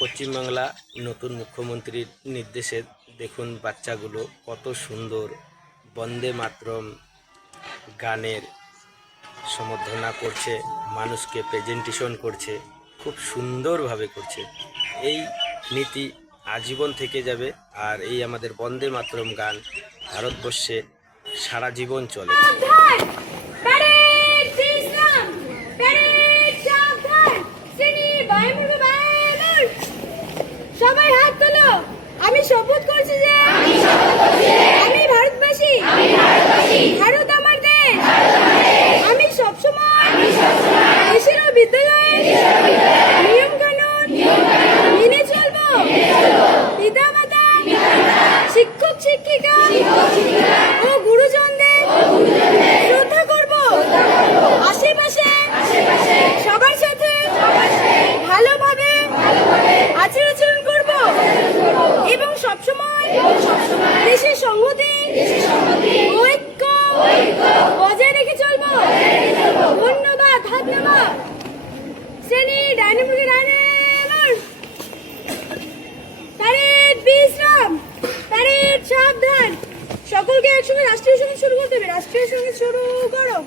পশ্চিমবাংলা নতুন মুখ্যমন্ত্রীর নির্দেশে দেখুন বাচ্চাগুলো কত সুন্দর বন্দে মাতরম গানের সম্বর্ধনা করছে, মানুষকে প্রেজেন্টেশন করছে, খুব সুন্দরভাবে করছে। এই নীতি আজীবন থেকে যাবে, আর এই আমাদের বন্দে মাতরম গান ভারতবর্ষে সারা জীবন চলে। সবাই হাত তোলো। আমি শপথ করছি যে আমি ভারতবাসী, ভারত আমার দেশ। আমি সবসময় দেশের বিদ্যালয়ে নিয়ম কানুন মেনে চলবো। পিতা মাতা, শিক্ষক শিক্ষিকা ও গুরুজনদের শ্রদ্ধা করবো। আশেপাশে সবার সাথে ভালোভাবে আচরণ করবো এবং সবসময় দেশের সংহতি ঐক্য বজায় রেখে চলবো। ধন্যবাদ। ধন্যবাদ। শ্রেণী ডাইনামিক রানের প্যারেড বিশ্রাম, প্যারেড সাবধান। সকলকে একসঙ্গে রাষ্ট্রীয় সঙ্গীত শুরু করতে হবে। রাষ্ট্রীয় সঙ্গীত শুরু করো।